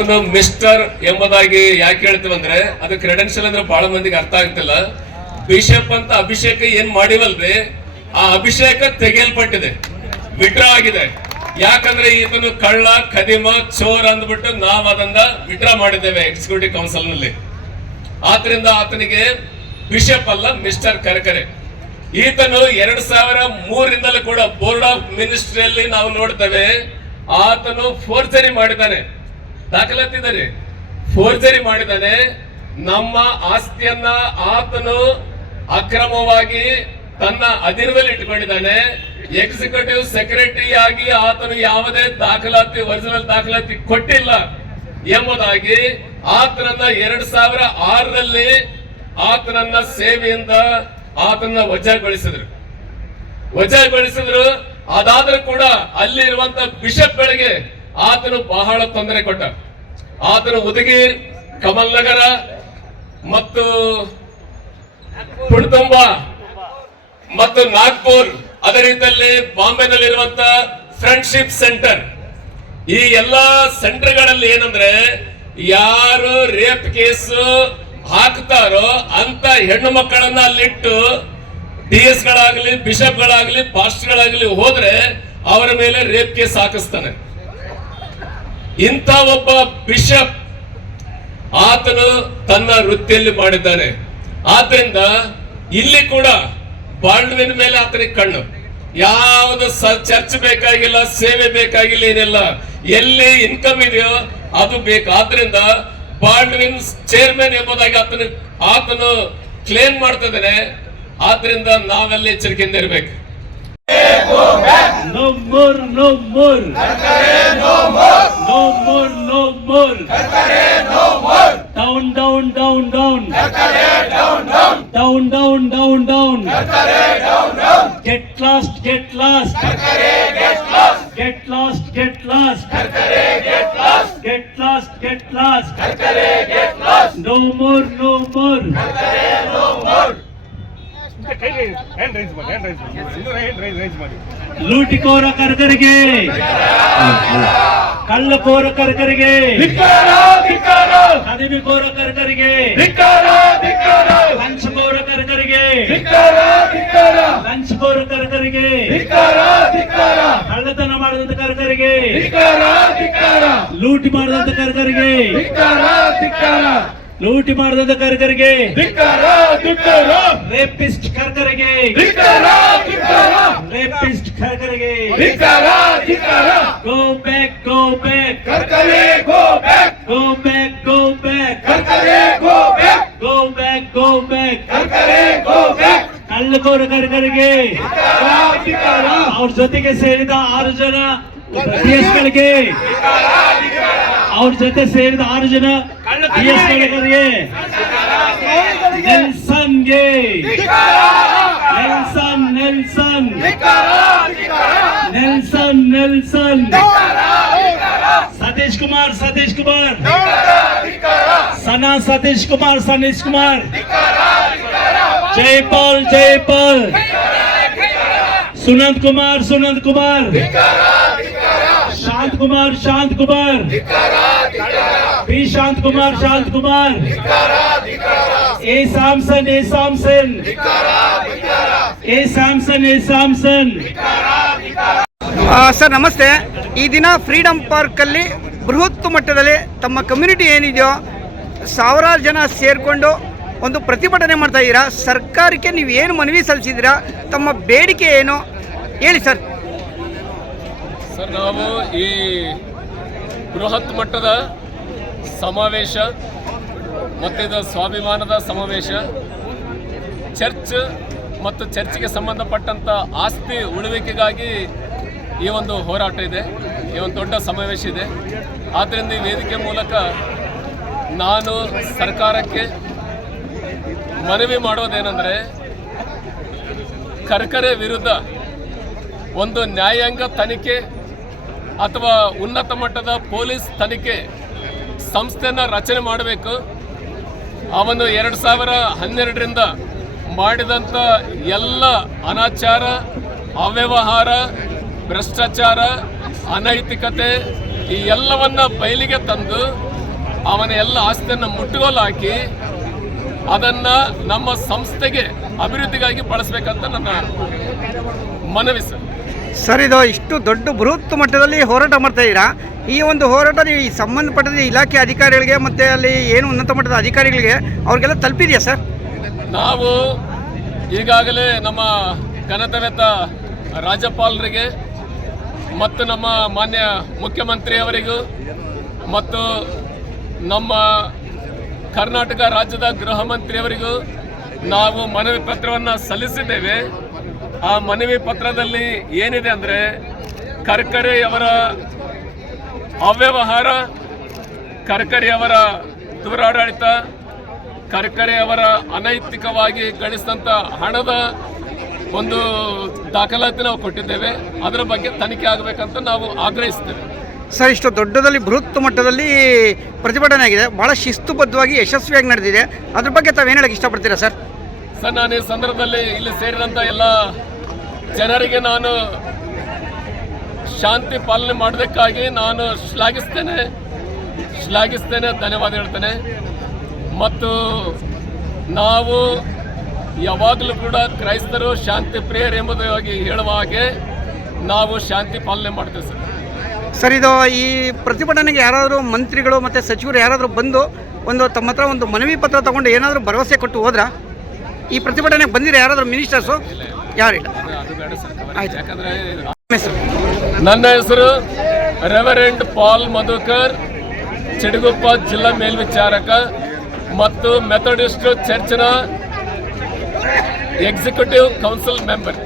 ಆತನು ಮಿಸ್ಟರ್ ಎಂಬುದಾಗಿ ಯಾಕೆ ಹೇಳ್ತೀವಿ ಅಂದ್ರೆ, ಅದು ಕ್ರೆಡೆನ್ಷಿಯಲ್ ಅಂದ್ರೆ ಬಹಳ ಮಂದಿಗೆ ಅರ್ಥ ಆಗ್ತಿಲ್ಲ. ಬಿಷಪ್ ಅಂತ ಅಭಿಷೇಕ ಏನ್ ಮಾಡಿವಲ್ರಿ? ಆ ಅಭಿಷೇಕ ತೆಗೆಯಲ್ಪಟ್ಟಿದೆ. ವಿಡ್ರಾ ಆಗಿದೆ. ಯಾಕಂದ್ರೆ ಈತನು ಕಳ್ಳ, ಕದಿಮ, ಚೋರ್ ಅಂದ್ಬಿಟ್ಟು ನಾವು ಅದನ್ನ ವಿಡ್ರಾ ಮಾಡಿದ್ದೇವೆ ಎಕ್ಸಿಕ್ಯೂಟಿವ್ ಕೌನ್ಸಿಲ್ನಲ್ಲಿ. ಆದ್ರಿಂದ ಆತನಿಗೆ ಬಿಷಪ್ ಅಲ್ಲ ಮಿಸ್ಟರ್ ಕರಕರೆ. ಈತನು ಎರಡ್ ಸಾವಿರ ಮೂರರಿಂದಲೂ ಕೂಡ ಬೋರ್ಡ್ ಆಫ್ ಮಿನಿಸ್ಟ್ರಿಯಲ್ಲಿ ನಾವು ನೋಡ್ತೇವೆ, ಆತನು ಫೋರ್ಜರಿ ಮಾಡಿದ್ದಾನೆ. ದಾಖಲಾತಿದ್ದಾರೆ. ಫೋರ್ಜರಿ ಮಾಡಿದ್ದಾನೆ. ನಮ್ಮ ಆಸ್ತಿಯನ್ನ ಆತನು ಅಕ್ರಮವಾಗಿ ತನ್ನ ಅಧೀನದಲ್ಲಿ ಇಟ್ಕೊಂಡಿದ್ದಾನೆ ಎಕ್ಸಿಕ್ಯೂಟಿವ್ ಸೆಕ್ರೆಟರಿ ಆಗಿ ಆತನು ಯಾವುದೇ ದಾಖಲಾತಿ ಒರಿಜಿನಲ್ ದಾಖಲಾತಿ ಕೊಟ್ಟಿಲ್ಲ ಎಂಬುದಾಗಿ ಆತನನ್ನ ಎರಡ್ ಸಾವಿರ ಆರರಲ್ಲಿ ಆತನನ್ನ ಸೇವೆಯಿಂದ ಆತನ ವಜಾಗೊಳಿಸಿದ್ರು. ವಜಾಗೊಳಿಸಿದ್ರು. ಅದಾದ್ರೂ ಕೂಡ ಅಲ್ಲಿರುವಂತ ಬಿಷಪ್ಗಳಿಗೆ ಆತನು ಬಹಳ ತೊಂದರೆ ಕೊಟ್ಟ. ಆತನು ಉದಗೀರ್ ಕಮಲ್ ನಗರ ಮತ್ತು ಪುಣತುಂಬ ಮತ್ತು ನಾಗ್ಪುರ್, ಅದೇ ರೀತಿಯಲ್ಲಿ ಬಾಂಬೆನಲ್ಲಿರುವಂತ ಫ್ರೆಂಡ್ಶಿಪ್ ಸೆಂಟರ್ ಈ ಎಲ್ಲಾ ಸೆಂಟರ್ಗಳಲ್ಲಿ ಏನಂದ್ರೆ ಯಾರು ರೇಪ್ ಕೇಸ್ ಹಾಕ್ತಾರೋ ಅಂತ ಹೆಣ್ಣು ಮಕ್ಕಳನ್ನ ಅಲ್ಲಿಟ್ಟು ಡಿ ಎಸ್ ಗಳಾಗ್ಲಿ ಬಿಷಪ್ ಗಳಾಗ್ಲಿ ಪಾಸ್ಟ್ ಗಳಾಗ್ಲಿ ಹೋದ್ರೆ ಅವರ ಮೇಲೆ ರೇಪ್ ಕೇಸ್ ಹಾಕಿಸ್ತಾನೆ. ಇಂಥ ಒಬ್ಬ ಬಿಷಪ್ ಆತನು ತನ್ನ ವೃತ್ತಿಯಲ್ಲಿ ಮಾಡಿದ್ದಾನೆ. ಆದ್ರಿಂದ ಇಲ್ಲಿ ಕೂಡ ಬಾಳ್ವಿನ ಮೇಲೆ ಆತನಿಗೆ ಕಣ್ಣು. ಯಾವುದು ಚರ್ಚ್ ಬೇಕಾಗಿಲ್ಲ, ಸೇವೆ ಬೇಕಾಗಿಲ್ಲ, ಏನಿಲ್ಲ. ಎಲ್ಲಿ ಇನ್ಕಮ್ ಇದೆಯೋ ಅದು ಬೇಕು. ಆದ್ರಿಂದ ಬಾಳ್ವಿನ್ ಚೇರ್ಮನ್ ಎಂಬುದಾಗಿ ಆತನ, ಆತನು ಕ್ಲೇಮ್ ಮಾಡ್ತಿದ್ದಾನೆ. ಆದ್ರಿಂದ ನಾವೆಲ್ಲ ಎಚ್ಚರಿಕೆಯಿಂದ ಇರ್ಬೇಕು. No more, no more. No more. No more, no more. No more. Down, down, down, down. Down, down. Down, down, down, down. Down, down. Get lost, get lost. Get lost. Get lost, get lost. Get lost. Get lost, get lost. No more, no more. No more. ಲೂಟಿಕೋರ ಕರ್ಕರಿಗೆ ಕಳ್ಳಕೋರ ಕರ್ಕರಿಗೆ ಕದಿಮಿಕೋರ ಕರ್ಕರಿಗೆ ಲಂಚಕೋರ ಕರ್ಕರಿಗೆ ಲಂಚಕೋರ ಕರ್ಕರಿಗೆ ಕಳ್ಳತನ ಮಾಡಿದಂತ ಕರ್ಕರಿಗೆ ಲೂಟಿ ಮಾಡಿದಂತ ಕರ್ಕರಿಗೆ ಲೂಟಿ ಮಾಡಿದಂತ ಕರ್ಕರಿಗೆ rapist ಕರ್ಕರಿಗೆ rapist ಕರ್ಕರಿಗೆ go back go back go back go back go back go back ಕಳ್ಳಕೋರ ಕರ್ಕರಿಗೆ ಅವ್ರ ಜೊತೆಗೆ ಸೇರಿದ ಆರು ಜನ ಗಳಿಗೆ. ಅವ್ರ ಜೊತೆ ಸೇರಿದ ಆರು ಜನ ಗಳಿಗೆ ನೆಲ್ಸನ್ಗೆ Nelson Nelson Nelson Nelson Satish Kumar Satish Kumar Sana Satish Kumar Sanish Kumar Jaipal Jaipal Sunand Kumar Sunand Kumar Shant Kumar Shant Kumar P Shant Kumar Shant Kumar. A Samson A Samson A Samson A Samson sir ನಮಸ್ತೆ. ಈ ದಿನ freedom ಪಾರ್ಕಲ್ಲಿ ಬೃಹತ್ ಮಟ್ಟದಲ್ಲಿ ತಮ್ಮ community ಏನಿದೆಯೋ ಸಾವಿರಾರು ಜನ ಸೇರಿಕೊಂಡು ಒಂದು ಪ್ರತಿಭಟನೆ ಮಾಡ್ತಾ ಇದ್ದೀರಾ? ಸರ್ಕಾರಕ್ಕೆ ನೀವು ಏನು ಮನವಿ ಸಲ್ಲಿಸಿದ್ದೀರಾ? ತಮ್ಮ ಬೇಡಿಕೆ ಏನು? ಹೇಳಿ ಸರ್. ಸರ್ ನಾವು ಈ ಬೃಹತ್ ಮಟ್ಟದ ಸಮಾವೇಶ ಮತ್ತಿದು ಸ್ವಾಭಿಮಾನದ ಸಮಾವೇಶ, ಚರ್ಚ್ ಮತ್ತು ಚರ್ಚ್ಗೆ ಸಂಬಂಧಪಟ್ಟಂಥ ಆಸ್ತಿ ಉಳುವಿಕೆಗಾಗಿ ಈ ಒಂದು ಹೋರಾಟ ಇದೆ, ಈ ಒಂದು ದೊಡ್ಡ ಸಮಾವೇಶ ಇದೆ. ಆದ್ದರಿಂದ ಈ ವೇದಿಕೆ ಮೂಲಕ ನಾನು ಸರ್ಕಾರಕ್ಕೆ ಮನವಿ ಮಾಡೋದೇನೆಂದರೆ, ಕರ್ಕರೆ ವಿರುದ್ಧ ಒಂದು ನ್ಯಾಯಾಂಗ ತನಿಖೆ ಅಥವಾ ಉನ್ನತ ಮಟ್ಟದ ಪೊಲೀಸ್ ತನಿಖೆ ಸಂಸ್ಥೆನ ರಚನೆ ಮಾಡಬೇಕು. ಅವನು ಎರಡು ಸಾವಿರ ಹನ್ನೆರಡರಿಂದ ಮಾಡಿದಂಥ ಎಲ್ಲ ಅನಾಚಾರ, ಅವ್ಯವಹಾರ, ಭ್ರಷ್ಟಾಚಾರ, ಅನೈತಿಕತೆ ಈ ಎಲ್ಲವನ್ನ ಬಯಲಿಗೆ ತಂದು ಅವನ ಎಲ್ಲ ಆಸ್ತಿಯನ್ನು ಮುಟ್ಟುಗೋಲು ಹಾಕಿ ಅದನ್ನ ನಮ್ಮ ಸಂಸ್ಥೆಗೆ ಅಭಿವೃದ್ಧಿಗಾಗಿ ಬಳಸಬೇಕಂತ ನನ್ನ ಮನವಿ ಸರ್. ಸರ್ ಇದು ಇಷ್ಟು ದೊಡ್ಡ ಬೃಹತ್ ಮಟ್ಟದಲ್ಲಿ ಹೋರಾಟ ಮಾಡ್ತಾ ಇದ್ದೀರಾ? ಈ ಒಂದು ಹೋರಾಟ ನೀವು ಈ ಸಂಬಂಧಪಟ್ಟ ಇಲಾಖೆ ಅಧಿಕಾರಿಗಳಿಗೆ ಮತ್ತು ಅಲ್ಲಿ ಏನು ಉನ್ನತ ಮಟ್ಟದ ಅಧಿಕಾರಿಗಳಿಗೆ ಅವ್ರಿಗೆಲ್ಲ ತಲುಪಿದೆಯಾ ಸರ್? ನಾವು ಈಗಾಗಲೇ ನಮ್ಮ ಕನತವೆತ್ತ ರಾಜ್ಯಪಾಲರಿಗೆ ಮತ್ತು ನಮ್ಮ ಮಾನ್ಯ ಮುಖ್ಯಮಂತ್ರಿಯವರಿಗೂ ಮತ್ತು ನಮ್ಮ ಕರ್ನಾಟಕ ರಾಜ್ಯದ ಗೃಹ ಮಂತ್ರಿಯವರಿಗೂ ನಾವು ಮನವಿ ಪತ್ರವನ್ನು ಸಲ್ಲಿಸಿದ್ದೇವೆ. ಆ ಮನವಿ ಪತ್ರದಲ್ಲಿ ಏನಿದೆ ಅಂದರೆ ಕರ್ಕರೆಯವರ ಅವ್ಯವಹಾರ ಕರ್ಕರೆಯವರ ದುರಾಡಳಿತ ಕರ್ಕರೆ ಅವರ ಅನೈತಿಕವಾಗಿ ಗಳಿಸಿದಂಥ ಹಣದ ಒಂದು ದಾಖಲಾತಿ ನಾವು ಕೊಟ್ಟಿದ್ದೇವೆ. ಅದರ ಬಗ್ಗೆ ತನಿಖೆ ಆಗಬೇಕಂತ ನಾವು ಆಗ್ರಹಿಸ್ತೇವೆ ಸರ್ ಇಷ್ಟು ದೊಡ್ಡದಲ್ಲಿ ಬೃಹತ್ ಮಟ್ಟದಲ್ಲಿ ಪ್ರತಿಭಟನೆ ಆಗಿದೆ. ಭಾಳ ಶಿಸ್ತುಬದ್ಧವಾಗಿ ಯಶಸ್ವಿಯಾಗಿ ನಡೆದಿದೆ. ಅದ್ರ ಬಗ್ಗೆ ತಾವೇನು ಹೇಳಕ್ಕೆ ಇಷ್ಟಪಡ್ತೀರಾ ಸರ್? ಸರ್ ನಾನು ಈ ಸಂದರ್ಭದಲ್ಲಿ ಇಲ್ಲಿ ಸೇರಿದಂಥ ಎಲ್ಲ ಜನರಿಗೆ ನಾನು ಶಾಂತಿ ಪಾಲನೆ ಮಾಡೋದಕ್ಕಾಗಿ ನಾನು ಶ್ಲಾಘಿಸ್ತೇನೆ. ಶ್ಲಾಘಿಸ್ತೇನೆ ಧನ್ಯವಾದ ಹೇಳ್ತೇನೆ. ಮತ್ತು ನಾವು ಯಾವಾಗಲೂ ಕೂಡ ಕ್ರೈಸ್ತರು ಶಾಂತಿ ಪ್ರೇಯರ್ ಎಂಬುದಾಗಿ ಹೇಳುವ ಹಾಗೆ ನಾವು ಶಾಂತಿ ಪಾಲನೆ ಮಾಡ್ತೇವೆ ಸರ್. ಸರ್ ಇದು ಈ ಪ್ರತಿಭಟನೆಗೆ ಯಾರಾದರೂ ಮಂತ್ರಿಗಳು ಮತ್ತು ಸಚಿವರು ಯಾರಾದರೂ ಬಂದು ಒಂದು ತಮ್ಮ ಹತ್ರ ಒಂದು ಮನವಿ ಪತ್ರ ತಗೊಂಡು ಏನಾದರೂ ಭರವಸೆ ಕೊಟ್ಟು ಹೋದ್ರ? ಈ ಪ್ರತಿಭಟನೆಗೆ ಬಂದಿರೋ ಯಾರಾದರೂ ಮಿನಿಸ್ಟರ್ಸು? ಯಾರಿಲ್ಲ. ಅದು- ಅದು ಬೇಡ ಸರ್ ಆಯ್ತು. ಯಾಕಂದ್ರೆ ನಿಮ್ಮ ಹೆಸರು ನನ್ನ ಹೆಸರು ರೆವರೆಂಡ್ ಪಾಲ್ ಮಧುಕರ್ ಚಿಡಗುಪ್ಪ ಜಿಲ್ಲಾ ಮೇಲ್ವಿಚಾರಕ ಮತ್ತು ಮೆಥಡಿಸ್ಟ್ ಚರ್ಚ್ನ ಎಕ್ಸಿಕ್ಯೂಟಿವ್ ಕೌನ್ಸಿಲ್ ಮೆಂಬರ್